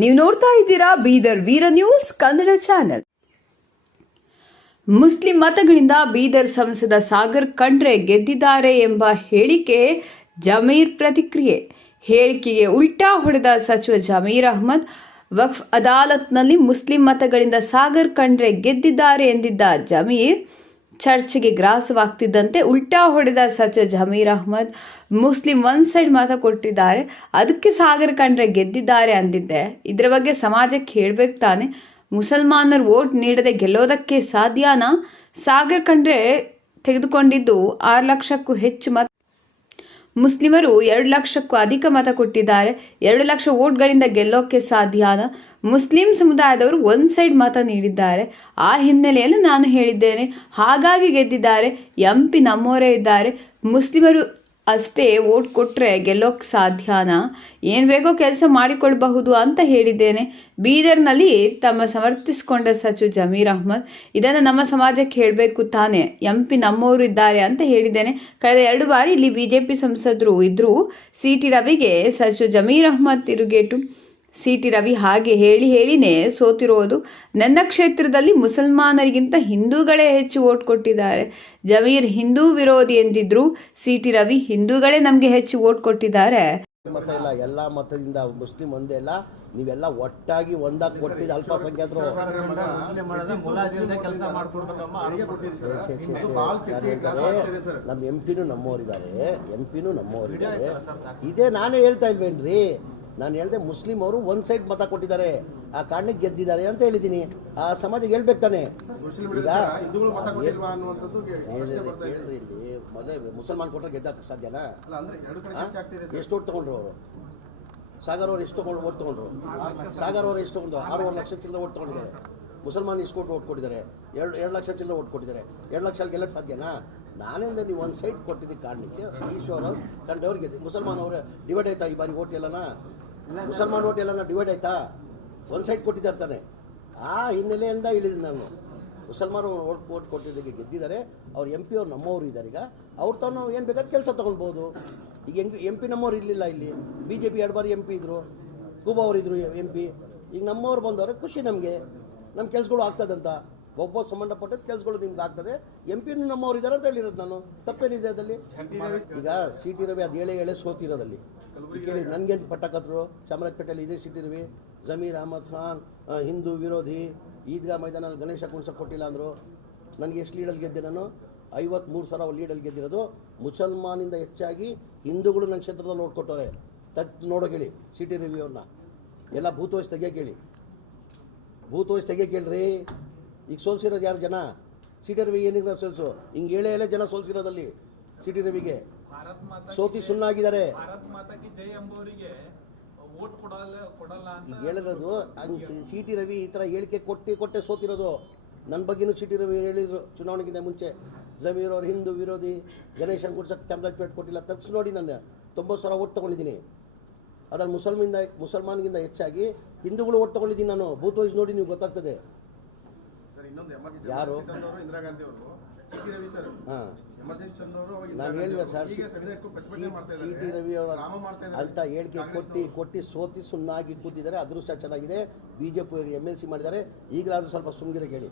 ನೀವು ನೋಡ್ತಾ ಇದ್ದೀರಾ Bidar Veera news Kannada channel. Muslim ಮತಗಳಿಂದ ಬೀದರ್ ಸಂಸದ ಸಾಗರ್ ಖಂಡ್ರೆ ಗೆದ್ದಿದ್ದಾರೆ ಎಂಬ ಹೇಳಿಕೆ ಜಮೀರ್ ಪ್ರತಿಕ್ರಿಯೆ. ಹೇಳಿಕೆಗೆ ಉಲ್ಟಾ ಹೊಡೆದ ಸಚಿವ ಜಮೀರ್ ಅಹ್ಮದ್, ವಕ್ಫ್ ಅದಾಲತ್ನಲ್ಲಿ ಮುಸ್ಲಿಂ ಮತಗಳಿಂದ ಸಾಗರ್ ಖಂಡ್ರೆ ಗೆದ್ದಿದ್ದಾರೆ ಎಂದಿದ್ದ ಜಮೀರ್ ಚರ್ಚೆಗೆ ಗ್ರಾಸವಾಗ್ತಿದ್ದಂತೆ ಉಲ್ಟಾ ಹೊಡೆದ ಸಚಿವ ಜಮೀರ್ ಅಹ್ಮದ್, ಮುಸ್ಲಿಂ ಒನ್ ಸೈಡ್ ಮತ ಕೊಟ್ಟಿದ್ದಾರೆ, ಅದಕ್ಕೆ ಸಾಗರ್ ಖಂಡ್ರೆ ಗೆದ್ದಿದ್ದಾರೆ ಅಂದಿದ್ದೆ. ಇದರ ಬಗ್ಗೆ ಸಮಾಜಕ್ಕೆ ಹೇಳಬೇಕು ತಾನೆ. ಮುಸಲ್ಮಾನರು ವೋಟ್ ನೀಡದೆ ಗೆಲ್ಲೋದಕ್ಕೆ ಸಾಧ್ಯನಾ? ಸಾಗರ್ ಖಂಡ್ರೆ ತೆಗೆದುಕೊಂಡಿದ್ದು 6 ಲಕ್ಷಕ್ಕೂ ಹೆಚ್ಚು ಮತ. ಮುಸ್ಲಿಮರು 2 ಲಕ್ಷಕ್ಕೂ ಅಧಿಕ ಮತ ಕೊಟ್ಟಿದ್ದಾರೆ. 2 ಲಕ್ಷ ವೋಟ್ಗಳಿಂದ ಗೆಲ್ಲೋಕ್ಕೆ ಸಾಧ್ಯನಾ? ಮುಸ್ಲಿಂ ಸಮುದಾಯದವರು ಒನ್ ಸೈಡ್ ಮತ ನೀಡಿದ್ದಾರೆ. ಆ ಹಿನ್ನೆಲೆಯಲ್ಲಿ ನಾನು ಹೇಳಿದ್ದೇನೆ, ಹಾಗಾಗಿ ಗೆದ್ದಿದ್ದಾರೆ. MP ನಮ್ಮವರೇ ಇದ್ದಾರೆ. ಮುಸ್ಲಿಮರು ಅಷ್ಟೇ ವೋಟ್ ಕೊಟ್ಟರೆ ಗೆಲ್ಲೋಕ್ಕೆ ಸಾಧ್ಯನಾ? ಏನು ಬೇಕೋ ಕೆಲಸ ಮಾಡಿಕೊಳ್ಳಬಹುದು ಅಂತ ಹೇಳಿದ್ದೇನೆ. ಬೀದರ್ನಲ್ಲಿ ತಮ್ಮ ಸಮರ್ಥಿಸಿಕೊಂಡ ಸಚಿವ ಜಮೀರ್ ಅಹ್ಮದ್, ಇದನ್ನು ನಮ್ಮ ಸಮಾಜಕ್ಕೆ ಹೇಳಬೇಕು ತಾನೆ. MP ನಮ್ಮವರು ಇದ್ದಾರೆ ಅಂತ ಹೇಳಿದ್ದೇನೆ. ಕಳೆದ 2 ಬಾರಿ ಇಲ್ಲಿ BJP ಸಂಸದರು ಇದ್ದರು. CT ರವಿಗೆ ಸಚಿವ ಜಮೀರ್ ಅಹ್ಮದ್ ತಿರುಗೇಟು. CT ರವಿ ಹಾಗೆ ಹೇಳಿನೇ ಸೋತಿರೋದು. ನನ್ನ ಕ್ಷೇತ್ರದಲ್ಲಿ ಮುಸಲ್ಮಾನರಿಗಿಂತ ಹಿಂದೂಗಳೇ ಹೆಚ್ಚು ವೋಟ್ ಕೊಟ್ಟಿದ್ದಾರೆ. ಜಮೀರ್ ಹಿಂದೂ ವಿರೋಧಿ ಎಂದಿದ್ರು. CT ರವಿ ಹಿಂದೂಗಳೇ ನಮಗೆ ಹೆಚ್ಚು ವೋಟ್ ಕೊಟ್ಟಿದ್ದಾರೆ. ಮತ ಇಲ್ಲ, ಎಲ್ಲ ಮತದಿಂದ ಮುಸ್ಲಿಂ ಒಂದೇ ಇಲ್ಲ, ನೀವೆಲ್ಲ ಒಟ್ಟಾಗಿ ಒಂದಾಗಿ ಕೊಟ್ಟಿದ್ದ ಅಲ್ಪಸಂಖ್ಯಾತರು. ನಮ್ಮ MP ನಮ್ಮವರಿದ್ದಾರೆ. ಇದೇ ನಾನೇ ಹೇಳ್ತಾ ಇಲ್ವೇನ್ರಿ? ನಾನು ಹೇಳಿದೆ ಮುಸ್ಲಿಂ ಅವರು ಒನ್ ಸೈಡ್ ಮತ ಕೊಟ್ಟಿದ್ದಾರೆ, ಆ ಕಾರಣಕ್ಕೆ ಗೆದ್ದಿದ್ದಾರೆ ಅಂತ ಹೇಳಿದ್ದೀನಿ. ಆ ಸಮಾಜಕ್ಕೆ ಹೇಳ್ಬೇಕು ತಾನೆ. ಮೊದಲೇ ಮುಸಲ್ಮಾನ್ ಕೊಟ್ಟರೆ ಗೆದ್ದಕ್ಕೆ ಸಾಧ್ಯನಾ? ಎಷ್ಟು ಓಟ್ ತೊಗೊಂಡ್ರು ಅವರು? ಸಾಗರ್ ಅವರು ಎಷ್ಟು ಓಟ್ ತೊಗೊಂಡ್ರು? ಸಾಗರ್ ಅವರು ಎಷ್ಟು ತೊಗೊಂಡು 6 ಲಕ್ಷ ಚಿಲ್ಲರೆ ಓಟ್ ತೊಗೊಂಡಿದ್ದಾರೆ. ಮುಸಲ್ಮಾನ್ ಎಷ್ಟು ಓಟ್ ಕೊಟ್ಟಿದ್ದಾರೆ? 2 ಲಕ್ಷ ಚಿಲ್ಲರೆ ಓಟ್ ಕೊಟ್ಟಿದ್ದಾರೆ. 2 ಲಕ್ಷ ಗೆಲ್ಲಕ್ಕೆ ಸಾಧ್ಯನಾ? ನಾನಿಂದ ನೀವು ಒಂದು ಸೈಡ್ ಕೊಟ್ಟಿದ್ದ ಕಾರಣಕ್ಕೆ ಈಶ್ವರ ಕಂಡವ್ರು ಗೆದ್ದು. ಮುಸಲ್ಮಾನ್ ಅವರು ಡಿವೈಡ್ ಆಯ್ತಾ ಈ ಬಾರಿ ಓಟ್ ಎಲ್ಲನ? ಮುಸಲ್ಮಾನ್ ಓಟ್ ಎಲ್ಲನ ಡಿವೈಡ್ ಆಯ್ತಾ? ಒಂದು ಸೈಡ್ ಕೊಟ್ಟಿದ್ದಾರೆ ತಾನೆ. ಆ ಹಿನ್ನೆಲೆಯಿಂದ ಹೇಳಿದ್ದೀನಿ ನಾನು. ಮುಸಲ್ಮಾನರು ಓಟ್ ಕೊಟ್ಟಿದ್ದಕ್ಕೆ ಗೆದ್ದಿದ್ದಾರೆ. ಅವ್ರು MP ಅವ್ರು ನಮ್ಮವರು ಇದ್ದಾರೆ. ಈಗ ಅವ್ರು ತಾವು ನಾವು ಏನು ಬೇಕಾದ್ರೆ ಕೆಲಸ ತೊಗೊಳ್ಬೋದು. ಈಗ MP ನಮ್ಮವ್ರು ಇರಲಿಲ್ಲ ಇಲ್ಲಿ. BJP 2 ಬಾರಿ MP ಇದ್ದರು. ಕೂಬಾ ಅವರು ಇದ್ದರು MP. ಈಗ ನಮ್ಮವ್ರು ಬಂದವ್ರೆ, ಖುಷಿ ನಮಗೆ. ನಮ್ಮ ಕೆಲಸಗಳು ಆಗ್ತದಂತ, ಒಬ್ಬ ಸಂಬಂಧಪಟ್ಟ ಕೆಲಸಗಳು ನಿಮ್ಗೆ ಆಗ್ತದೆ. MP ನಮ್ಮವ್ರು ಇದ್ದಾರೆ ಅಂತ ಹೇಳಿರೋದು ನಾನು. ತಪ್ಪೇನಿದೆ ಅದಲ್ಲಿ? ಈಗ CT ರವಿ ಅದು ಹೇಳೇ ಸೋತಿರೋದಲ್ಲಿ ಕೇಳಿ. ನನಗೇನು ಪಟ್ಟಕತ್ರು? ಚಾಮರಾಜಪೇಟೆಯಲ್ಲಿ ಇದೆ CT ರವಿ. ಜಮೀರ್ ಅಹ್ಮದ್ ಖಾನ್ ಹಿಂದೂ ವಿರೋಧಿ, ಈದ್ಗಾ ಮೈದಾನಲ್ಲಿ ಗಣೇಶ ಕುಣಿಸೋಕೆ ಕೊಟ್ಟಿಲ್ಲ ಅಂದರು. ನನಗೆ ಎಷ್ಟು ಲೀಡಲ್ಲಿ ಗೆದ್ದೆ ನಾನು? 53,000 ಲೀಡಲ್ಲಿ ಗೆದ್ದಿರೋದು. ಮುಸಲ್ಮಾನಿಂದ ಹೆಚ್ಚಾಗಿ ಹಿಂದೂಗಳು ನನ್ನ ಕ್ಷೇತ್ರದಲ್ಲಿ ಓಟ್ ಕೊಟ್ಟವ್ರೆ. ನೋಡೋ ಕೇಳಿ CT ರವಿ ಅವ್ರನ್ನ. ಎಲ್ಲ ಭೂತೋಯ್ಸ್ ತೆಗಿಯೋಕೆ ಕೇಳ್ರಿ. ಈಗ ಸೋಲ್ಸಿರೋದು ಯಾರು ಜನ? CT Ravi ಏನಿಗೆ souls? ಹಿಂಗೆ ಹೇಳೇ ಜನ ಸೋಲ್ಸಿರೋದಲ್ಲಿ CT ರವಿಗೆ ಸೋತಿ ಸುಣ್ಣಾಗಿದ್ದಾರೆ. ಈಗ ಹೇಳಿರೋದು ಹಂಗೆ CT ರವಿ ಈ ಥರ ಹೇಳಿಕೆ ಕೊಟ್ಟೆ ಸೋತಿರೋದು. ನನ್ನ ಬಗ್ಗೆನೂ CT ರವಿ ಹೇಳಿದರು ಚುನಾವಣೆಗಿಂತ ಮುಂಚೆ. ಜಮೀರ್ ಅವ್ರು ಹಿಂದೂ ವಿರೋಧಿ, ಗಣೇಶ ಕುಡ್ಸಕ್ಕೆ ಚಾಮರಾಜಪೇಟೆ ಕೊಟ್ಟಿಲ್ಲ. ತಗ್ಸಿ ನೋಡಿ, ನಾನು 90,000 ಓಟ್ ತೊಗೊಂಡಿದ್ದೀನಿ. ಅದ್ರಲ್ಲಿ ಮುಸಲ್ಮಾನ್ಗಿಂತ ಹೆಚ್ಚಾಗಿ ಹಿಂದೂಗಳು ಓಟ್ ತೊಗೊಂಡಿದ್ದೀನಿ ನಾನು. ಬೂತ್ ವೈಸ್ ನೋಡಿ ನೀವು ಗೊತ್ತಾಗ್ತದೆ. ಯಾರು? ಹಾಂ, ನಾನು ಹೇಳಿಲ್ಲ ಸರ್, CT ರವಿ ಅವರ ಅಂತ ಹೇಳಿಕೆ ಕೊಟ್ಟು ಸೋತಿ ಸುಣ್ಣಾಗಿ ಕೂತಿದ್ದಾರೆ. ಅದೃಷ್ಟ ಚೆನ್ನಾಗಿದೆ. BJP MLC ಮಾಡಿದ್ದಾರೆ. ಈಗಲಾದ್ರೂ ಸ್ವಲ್ಪ ಸುಮ್ಗಿರ ಕೇಳಿ.